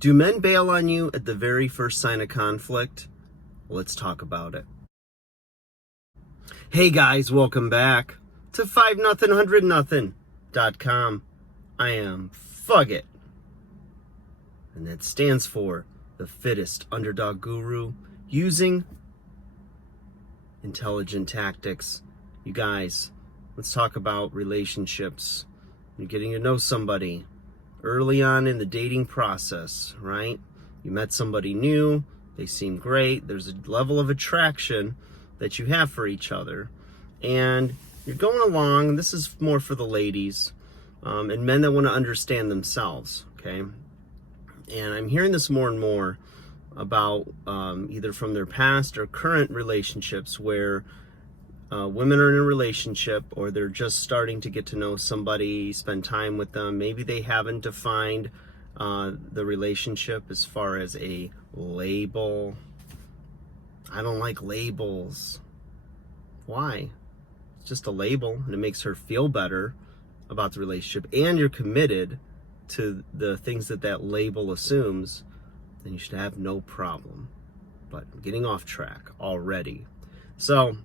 Do men bail on you at the very first sign of conflict? Let's talk about it. Hey guys, welcome back to 5-0-100-0.com. I am Fugget, and that stands for the fittest underdog guru using intelligent tactics. You guys, let's talk about relationships. You're getting to know somebody early on in the dating process, right? You met somebody new, they seem great, there's a level of attraction that you have for each other, and you're going along. This is more for the ladies and men that want to understand themselves, okay? And I'm hearing this more and more about either from their past or current relationships where women are in a relationship, or they're just starting to get to know somebody, spend time with them. Maybe they haven't defined the relationship as far as a label. I don't like labels. Why? It's just a label, and it makes her feel better about the relationship, and you're committed to the things that that label assumes, then you should have no problem. But I'm getting off track already. So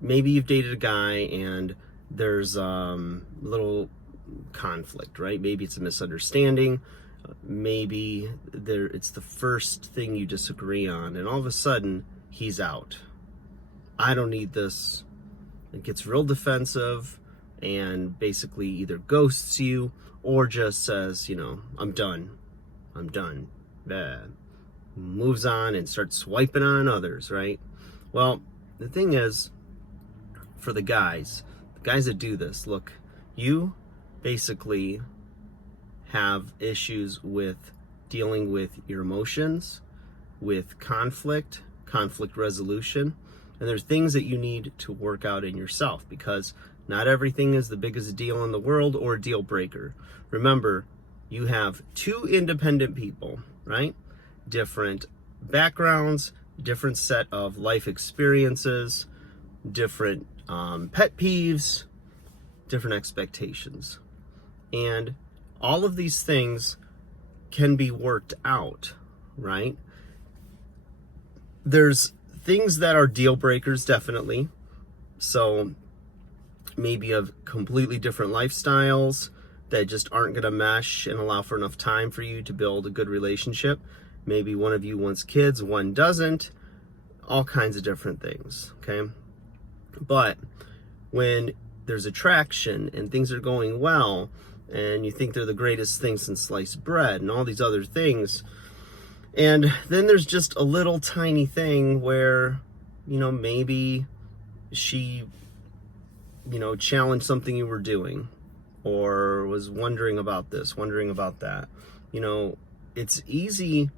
maybe you've dated a guy and there's little conflict, right? Maybe it's a misunderstanding. Maybe it's the first thing you disagree on, and all of a sudden he's out. I don't need this. It gets real defensive and basically either ghosts you or just says, I'm done. Moves on and starts swiping on others, right? Well, the thing is, for the guys that do this, look, you basically have issues with dealing with your emotions, with conflict resolution, and there's things that you need to work out in yourself, because not everything is the biggest deal in the world or a deal breaker. Remember, you have two independent people, right? Different backgrounds, different set of life experiences, different pet peeves, different expectations. And all of these things can be worked out, right? There's things that are deal breakers, definitely. So maybe of completely different lifestyles that just aren't going to mesh and allow for enough time for you to build a good relationship. Maybe one of you wants kids, one doesn't. All kinds of different things, okay? But when there's attraction and things are going well, and you think they're the greatest thing since sliced bread and all these other things, and then there's just a little tiny thing where, maybe she, challenged something you were doing, or was wondering about this, wondering about that. It's easy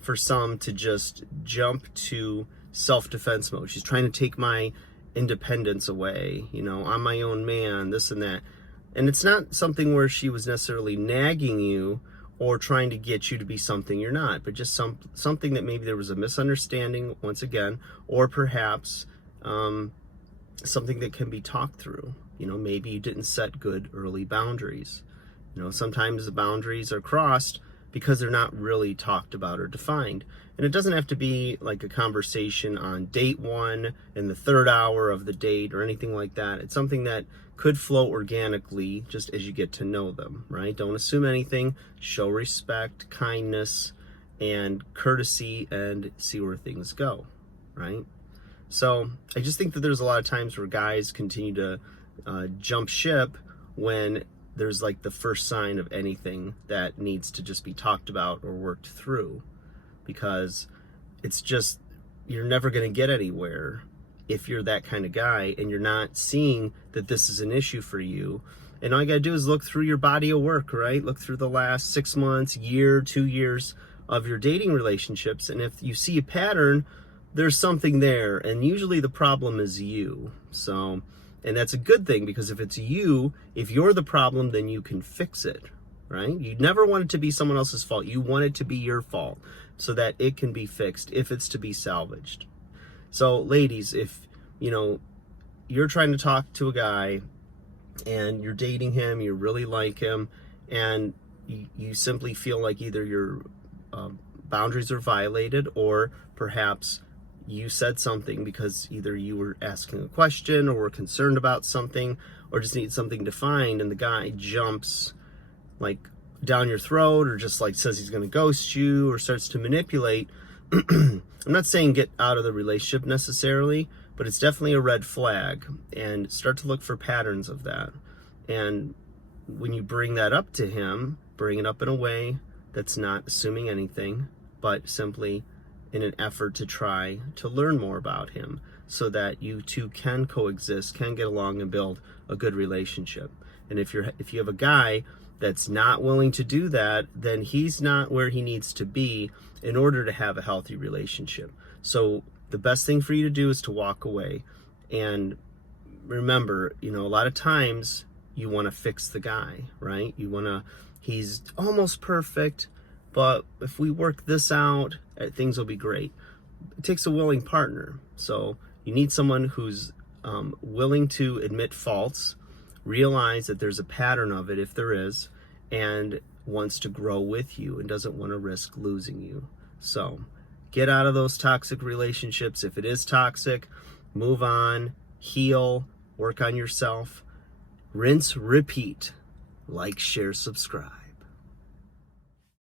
for some to just jump to self-defense mode. She's trying to take my independence away. I'm my own man, this and that. And it's not something where she was necessarily nagging you or trying to get you to be something you're not, but just something that maybe there was a misunderstanding once again, or perhaps something that can be talked through. Maybe you didn't set good early boundaries. Sometimes the boundaries are crossed because they're not really talked about or defined. And it doesn't have to be like a conversation on date one in the third hour of the date or anything like that. It's something that could flow organically just as you get to know them, right? Don't assume anything. Show respect, kindness, and courtesy, and see where things go, right? So I just think that there's a lot of times where guys continue to jump ship when there's like the first sign of anything that needs to just be talked about or worked through, because it's just, you're never going to get anywhere if you're that kind of guy and you're not seeing that this is an issue for you. And all you got to do is look through your body of work, right? Look through the last 6 months, year, 2 years of your dating relationships. And if you see a pattern, there's something there. And usually the problem is you. So, and that's a good thing, because if it's you, if you're the problem, then you can fix it, right? You never want it to be someone else's fault. You want it to be your fault so that it can be fixed if it's to be salvaged. So ladies, if you're trying to talk to a guy and you're dating him, you really like him, and you simply feel like either your boundaries are violated, or perhaps you said something because either you were asking a question or were concerned about something or just need something defined, and the guy jumps like down your throat or just like says he's going to ghost you or starts to manipulate. I'm not saying get out of the relationship necessarily, but it's definitely a red flag, and start to look for patterns of that. And when you bring that up to him, bring it up in a way that's not assuming anything, but simply in an effort to try to learn more about him so that you two can coexist, can get along, and build a good relationship. And if you have a guy that's not willing to do that, then he's not where he needs to be in order to have a healthy relationship. So the best thing for you to do is to walk away. And remember, a lot of times you want to fix the guy, right? He's almost perfect, but if we work this out, things will be great. It takes a willing partner. So you need someone who's willing to admit faults, realize that there's a pattern of it if there is, and wants to grow with you and doesn't want to risk losing you. So get out of those toxic relationships. If it is toxic, move on, heal, work on yourself, rinse, repeat, like, share, subscribe.